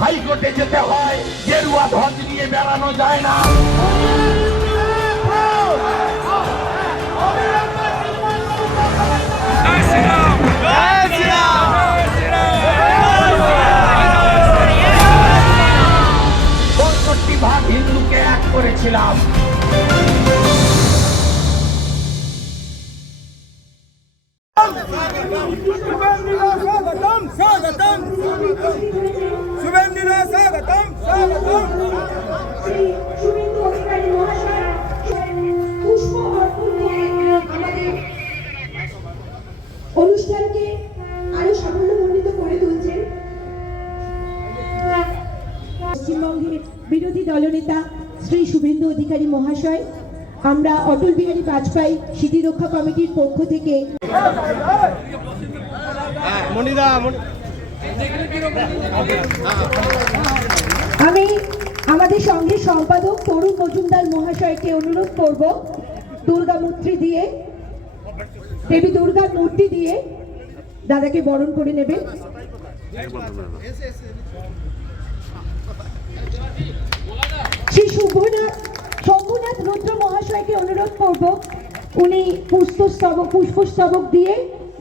হাইকোর্টে যেতে হয় গেরুয়া ধ্বজ নিয়ে বেড়ানো যায় না। অধিকারী মহাশয় আমরা অটল বিহারী বাজপেয়ী স্মৃতিরক্ষা কমিটির পক্ষ থেকে আমি আমাদের সঙ্গে সম্পাদক তরুণ মজুমদার মহাশয়কে অনুরোধ করব দুর্গা মূর্তি দিয়ে দেবী দুর্গার মূর্তি দিয়ে দাদাকে বরণ করে নেবেন শ্রী শুভনাথ শম্ভুনাথ রুদ্র মহাশয়কে অনুরোধ করব উনি পুষ্পস্তবক পুষ্পস্তবক দিয়ে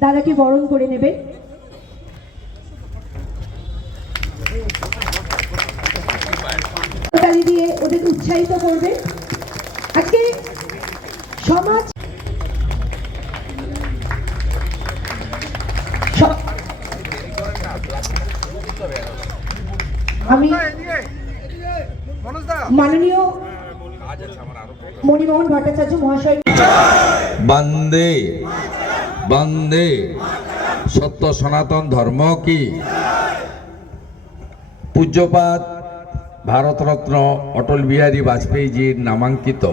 দাদাকে বরণ করে নেবেন। তালি দিয়ে ওদের উৎসাহিত করবে। আজকে সমাজ আমি মাননীয় মণিমোহন ভট্টাচার্য মহাশয়। বন্দে বন্দে। সত্য সনাতন ধর্ম কি? পূজ্যপাত ভারতরত্ন অটল বিহারী বাজপেয়ীজির নামাঙ্কিত।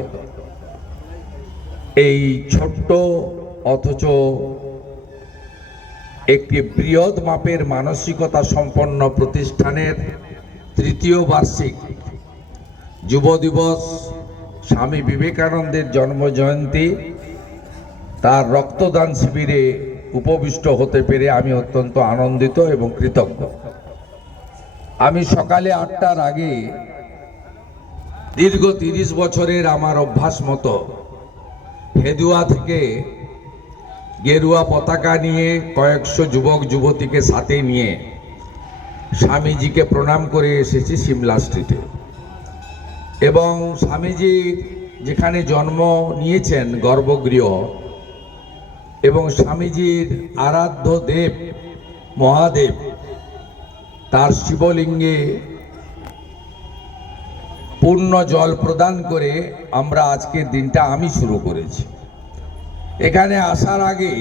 এই ছোট্ট অথচ একটি বৃহৎ মাপের মানসিকতা সম্পন্ন প্রতিষ্ঠানের তৃতীয় বার্ষিক যুব দিবস স্বামী বিবেকানন্দের জন্মজয়ন্তী, তার রক্তদান শিবিরে উপবিষ্ট হতে পেরে আমি অত্যন্ত আনন্দিত এবং কৃতজ্ঞ। আমি সকালে আটটার আগে দীর্ঘ তিরিশ বছরের আমার অভ্যাস মতো হেদুয়া থেকে গেরুয়া পতাকা নিয়ে কয়েকশো যুবক যুবতীকে সাথে নিয়ে স্বামীজিকে প্রণাম করে এসেছি সিমলা স্ট্রিটে। এবং স্বামীজি যেখানে জন্ম নিয়েছেন গর্ভগৃহ এবং স্বামীজির আরাধ্য দেব, মহাদেব, তার শিবলিঙ্গে পূর্ণ জল প্রদান করে আমরা আজকের দিনটা আমি শুরু করেছি। এখানে আসার আগে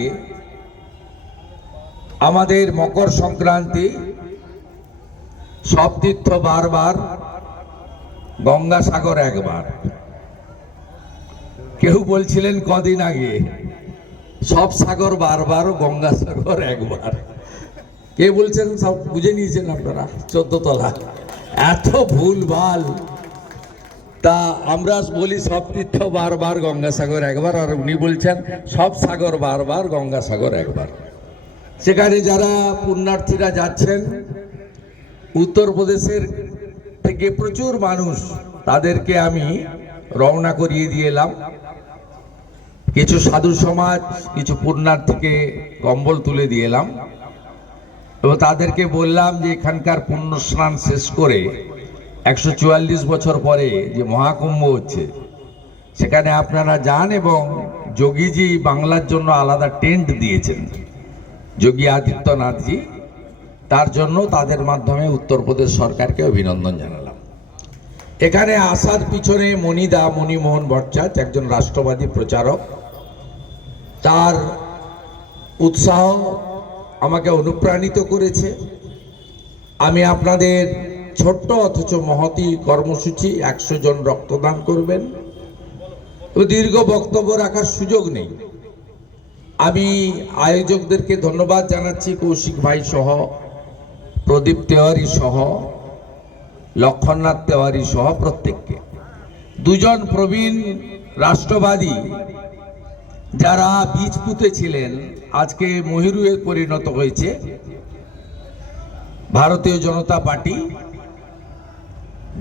আমাদের মকর সংক্রান্তি, সব তীর্থ বারবার গঙ্গাসাগর একবার। কেউ বলছিলেন কদিন আগে, সব সাগর বারবার, গঙ্গাসাগর একবার। কে বলছেন সব বুঝে নিয়েছেন আপনারা? চোদ্দ তলা এত ভুলভাল। তা আমরা বলি সব তীর্থ বারবার গঙ্গাসাগর একবার, আর উনি বলছেন সব সাগর বারবার, গঙ্গাসাগর একবার। সেখানে যারা পুণ্যার্থীরা যাচ্ছেন, উত্তরপ্রদেশের থেকে প্রচুর মানুষ তাদেরকে আমি রওনা করিয়ে দিয়ে এলাম। কিছু সাধু সমাজ, কিছু পুণ্যার্থীকে কম্বল তুলে দিয়ে এলাম। এবং তাদেরকে বললাম যে এখানকার পুণ্য স্নান শেষ করে একশো চুয়াল্লিশ বছর পরে যে মহাকুম্ভ হচ্ছে, সেখানে আপনারা যান এবং যোগীজি বাংলার জন্য আলাদা টেন্ট দিয়েছেন। যোগী আদিত্যনাথজি তার জন্য তাদের মাধ্যমে উত্তরপ্রদেশ সরকারকে অভিনন্দন জানালাম। এখানে আসার পিছনে মণিদা মণিমোহন ভট্টাচার্য একজন রাষ্ট্রবাদী প্রচারক। তার উৎসাহ আমাকে অনুপ্রাণিত করেছে। আমি আপনাদের ছোট্ট অথচ মহতি কর্মসূচি একশো জন রক্তদান করবেন। দীর্ঘ বক্তব্য রাখার সুযোগ নেই। আমি আয়োজকদেরকে ধন্যবাদ জানাচ্ছি, কৌশিক ভাই সহ, প্রদীপ তেওয়ারি সহ। লক্ষণনাথ তেওয়ারি সহ প্রত্যেককে। দুজন প্রবীণ রাষ্ট্রবাদী যারা বীজ পুঁতেছিলেন, আজকে মহিরুয়ে পরিণত হয়েছে। ভারতীয় জনতা পার্টি,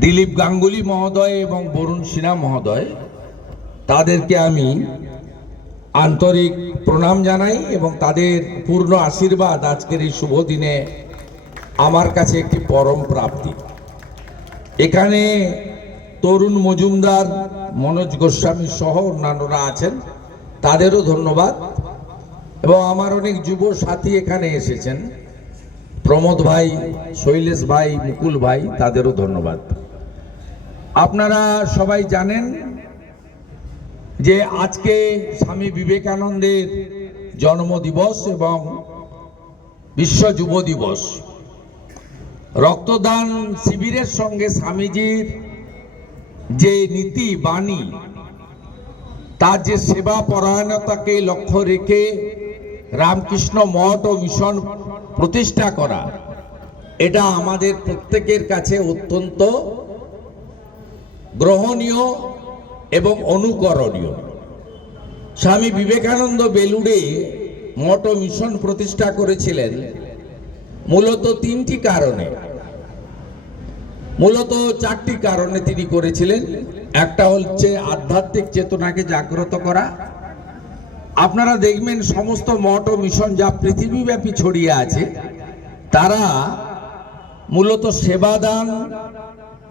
দিলীপ গাঙ্গুলি মহোদয় এবং বরুণ সিনহা মহোদয়, তাদেরকে আমি আন্তরিক প্রণাম জানাই এবং তাদের পূর্ণ আশীর্বাদ আজকের এই শুভ দিনে আমার কাছে একটি পরম প্রাপ্তি। এখানে তরুণ মজুমদার মনোজ গোস্বামী সহ অন্যান্যরা আছেন, তাদেরও ধন্যবাদ। এবং আমার অনেক যুব সাথী এখানে এসেছেন, প্রমোদ ভাই, শৈলেশ ভাই, মুকুল ভাই, তাদেরও ধন্যবাদ। আপনারা সবাই জানেন যে আজকে স্বামী বিবেকানন্দের জন্মদিবস এবং বিশ্ব যুব দিবস। রক্তদান শিবিরের সঙ্গে স্বামীজির যে নীতি বাণী, তার যে সেবা পরায়ণতাকে লক্ষ্য রেখে রামকৃষ্ণ মঠ ও মিশন প্রতিষ্ঠা করা, এটা আমাদের প্রত্যেকের কাছে অত্যন্ত গ্রহণীয় এবং অনুকরণীয়। স্বামী বিবেকানন্দ বেলুড়ে মঠ ও মিশন প্রতিষ্ঠা করেছিলেন। মূলত তিনটি কারণে। মূলত চারটি কারণে তিনি করেছিলেন। একটা হচ্ছে আধ্যাত্মিক চেতনাকে জাগ্রত করা। আপনারা দেখবেন সমস্ত মঠ ও মিশন যা পৃথিবীব্যাপী ছড়িয়ে আছে, তারা মূলত সেবাদান,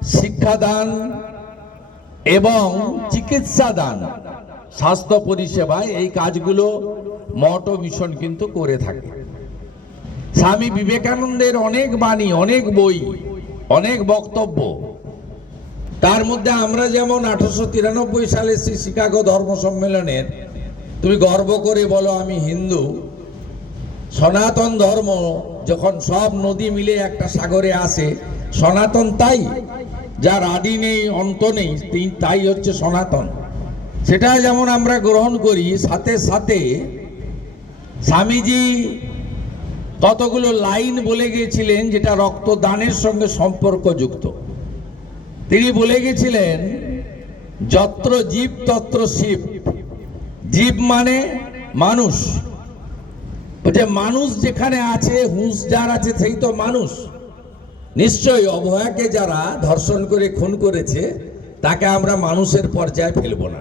শিক্ষাদান এবং চিকিৎসা দান স্বাস্থ্য পরিষেবায় এই কাজগুলো মঠ ও মিশন কিন্তু করে থাকে। স্বামী বিবেকানন্দের অনেক বাণী, অনেক বই, অনেক বক্তব্য। তার মধ্যে আমরা যেমন আঠারোশো তিরানব্বই সালে শ্রী শিকাগো ধর্ম সম্মেলনের, তুমি গর্ব করে বলো আমি হিন্দু, সনাতন ধর্ম যখন সব নদী মিলে একটা সাগরে আসে, সনাতন তাই, যার আদি নেই, অন্ত নেই তাই হচ্ছে সনাতন। সেটা যেমন আমরা গ্রহণ করি, সাথে সাথে স্বামীজি কতগুলো লাইন বলে গিয়েছিলেন যেটা রক্তদানের সঙ্গে সম্পর্কযুক্ত? তিনি বলে গেছিলেন যত্র জীব, তত্র শিব। জীব মানে মানুষ। যে মানুষ যেখানে আছে, হুঁশ যার আছে, সেই তো মানুষ। নিশ্চয়ই অভয়াকে যারা ধর্ষণ করে, খুন করেছে, তাকে আমরা মানুষের পর্যায়ে ফেলব না।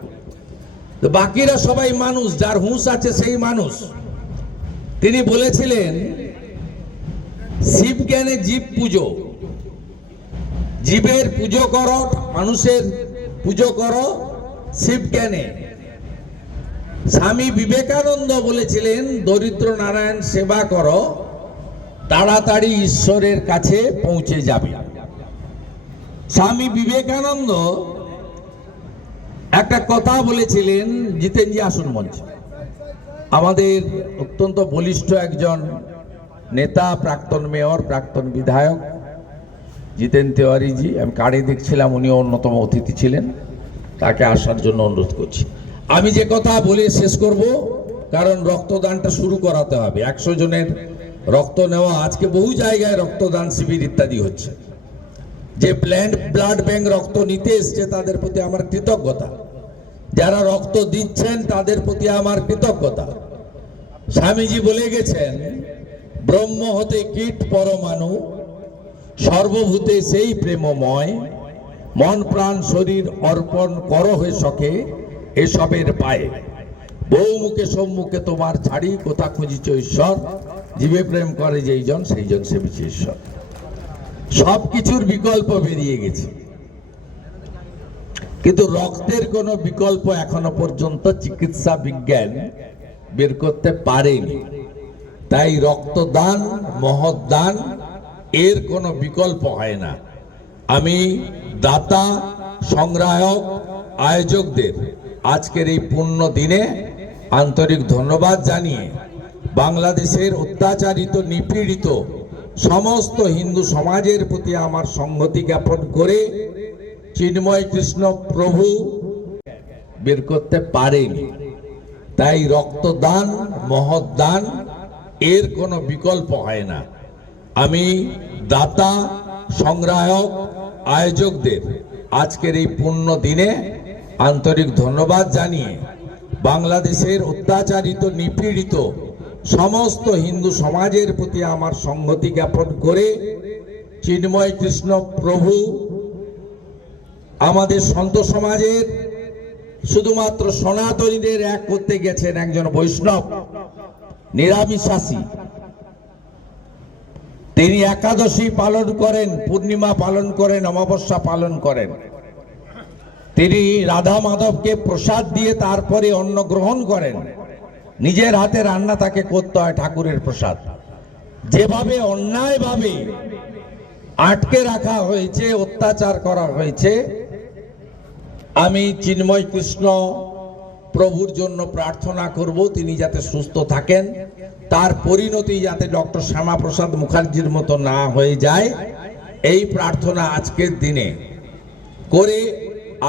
তো বাকিরা সবাই মানুষ, যার হুঁশ আছে, সেই মানুষ। তিনি বলেছিলেন শিব জ্ঞানে জীব পুজো। জীবের পুজো করো, মানুষের পুজো করো শিব জ্ঞানে। স্বামী বিবেকানন্দ বলেছিলেন, দরিদ্র নারায়ণ সেবা করো, তাড়াতাড়ি ঈশ্বরের কাছে পৌঁছে যাবে। স্বামী বিবেকানন্দ একটা কথা বলেছিলেন, জিতেনজি আসুন মঞ্চে আমাদের অত্যন্ত বলিষ্ঠ একজন নেতা, প্রাক্তন মেয়র, প্রাক্তন বিধায়ক জিতেন তেওয়ারিজি, আমি কার্ডে দেখছিলাম উনি অন্যতম অতিথি ছিলেন। তাকে আসার জন্য অনুরোধ করছি। আমি যে কথা বলে শেষ করব, কারণ রক্তদানটা শুরু করাতে হবে। একশো জনের রক্ত নেওয়া, আজকে বহু জায়গায় রক্তদান শিবির ইত্যাদি হচ্ছে। যে ব্ল্যান্ড ব্লাড ব্যাংক রক্ত নিতে এসছে, তাদের প্রতি আমার কৃতজ্ঞতা। যারা রক্ত দিচ্ছেন, তাদের প্রতি আমার কৃতজ্ঞতা। স্বামীজি বলে গেছেন ব্রহ্ম হতে কীট পরমাণু, সর্বভূতে সেই প্রেমময়, মন, প্রাণ, শরীর অর্পণ কর হয়ে সখে এসবের পায়ে। বহু মুখে সম্মুখে তোমার ছাড়ি, কোথা খুঁজিছ ঈশ্বর? জীবে প্রেম করে যেই জন, সেই জন সেবিছে ঈশ্বর। সব কিছুর বিকল্প বেরিয়ে গেছে। কিন্তু রক্তের কোনো বিকল্প এখনও পর্যন্ত চিকিৎসা বিজ্ঞান বের করতে পারেনি। তাই রক্তদান মহদান এর কোনো বিকল্প হয় না। আমি দাতা, সংগ্রাহক, আয়োজকদের আজকের এই পুণ্য দিনে আন্তরিক ধন্যবাদ জানিয়ে বাংলাদেশের অত্যাচারিত, নিপীড়িত সমস্ত হিন্দু সমাজের প্রতি আমার সংহতি জ্ঞাপন করে চিন্ময় কৃষ্ণ প্রভু বের করতে পারেনি। তাই রক্তদান মহদান এর কোনো বিকল্প হয় না। আমি দাতা, সংগ্রাহক, আয়োজকদের আজকের এই পূর্ণ দিনে আন্তরিক ধন্যবাদ জানিয়ে বাংলাদেশের অত্যাচারিত, নিপীড়িত সমস্ত হিন্দু সমাজের প্রতি আমার সংহতি জ্ঞাপন করে চিন্ময় কৃষ্ণ প্রভু আমাদের সন্ত সমাজের শুধুমাত্র সনাতনীদের এক করতে গেছেন একজন বৈষ্ণব। নিরামিষাসী তিনি একাদশী পালন করেন, পূর্ণিমা পালন করেন, অমাবস্যা পালন করেন। তিনি রাধা মাধবকে প্রসাদ দিয়ে তারপরে অন্ন গ্রহণ করেন। নিজের হাতে রান্না তাকে করতে হয় ঠাকুরের প্রসাদ। যেভাবে অন্যায়ভাবে আটকে রাখা হয়েছে, অত্যাচার করা হয়েছে, আমি চিন্ময় কৃষ্ণ প্রভুর জন্য প্রার্থনা করব, তিনি যাতে সুস্থ থাকেন। তার পরিণতি যাতে ডক্টর শ্যামাপ্রসাদ মুখার্জির মতো না হয়ে যায়। এই প্রার্থনা আজকের দিনে করে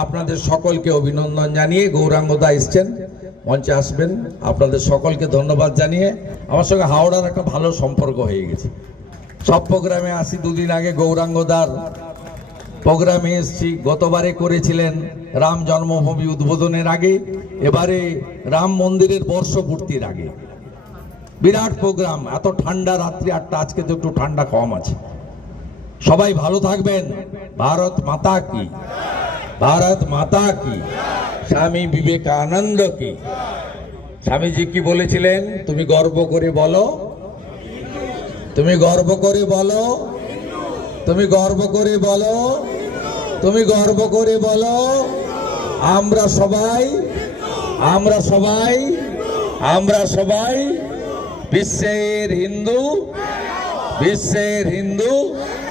আপনাদের সকলকে অভিনন্দন জানিয়ে গৌরাঙ্গদা এসছেন। মঞ্চে আসবেন। আপনাদের সকলকে ধন্যবাদ জানিয়ে আমার সঙ্গে হাওড়ার একটা ভালো সম্পর্ক হয়ে গেছে। সব প্রোগ্রামে আসি দুদিন আগে গৌরাঙ্গদার প্রোগ্রামে এসছি, গতবারে করেছিলেন রাম জন্মভূমি উদ্বোধনের আগে। এবারে রাম মন্দিরের বর্ষপূর্তির আগে। বিরাট প্রোগ্রাম, এত ঠান্ডা রাত্রি আটটা, আজকে তো একটু ঠান্ডা কম আছে। সবাই ভালো থাকবেন। ভারত মাতা কি? ভারত মাতা কি? স্বামী বিবেকানন্দ কি? স্বামীজি কি বলেছিলেন? তুমি গর্ব করে বলো। তুমি গর্ব করে বলো। তুমি গর্ব করে বলো। তুমি গর্ব করে বলো। আমরা সবাই আমরা সবাই আমরা সবাই বিশ্বের হিন্দু বিশ্বের হিন্দু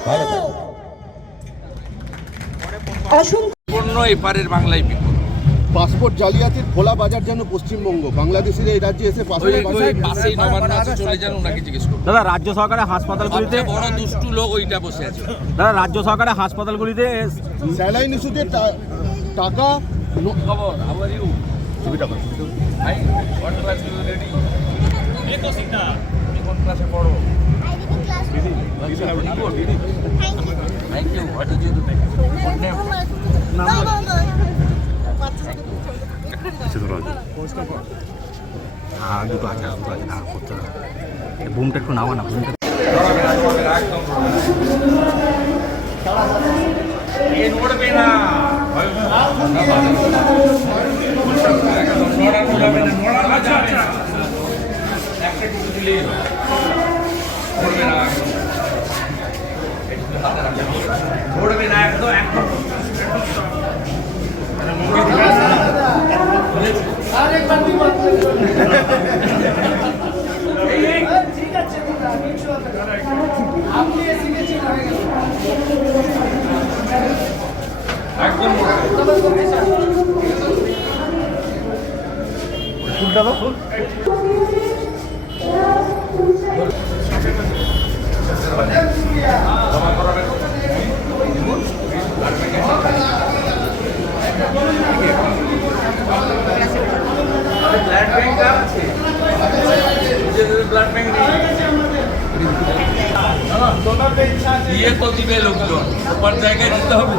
থাকো। এপারের বাংলায় বিপদ পাসপোর্ট জালিয়াতির খোলা বাজার যেন পশ্চিমবঙ্গ বাংলাদেশের এই রাজ্যে এসে দাদা রাজ্য সরকারের হাসপাতালগুলিতে বড় দুষ্টু লোক ওইটা বসে আছে। দাদা রাজ্য সরকারের হাসপাতালগুলিতে স্যালাইন ইস্যুতে টাকা খবর ছবিটা পড়ো thank you what is your হ্যাঁ দুটো আছে দুটো আছে। হ্যাঁ করতে বুমটা একটু নামা না বুমটা নড়বে না একদম নড়ানো যাবে না একটা টুকু দিলেই হবে। নড়বে না একটু হাতে রাখবে। নড়বে না একদম একদম একদম নড়বে না। ব্লাড ব্যাংক আছে ব্লাড ব্যাংক দিয়ে তো দিবে লোকজন ওপার জায়গায় দিতে হবে।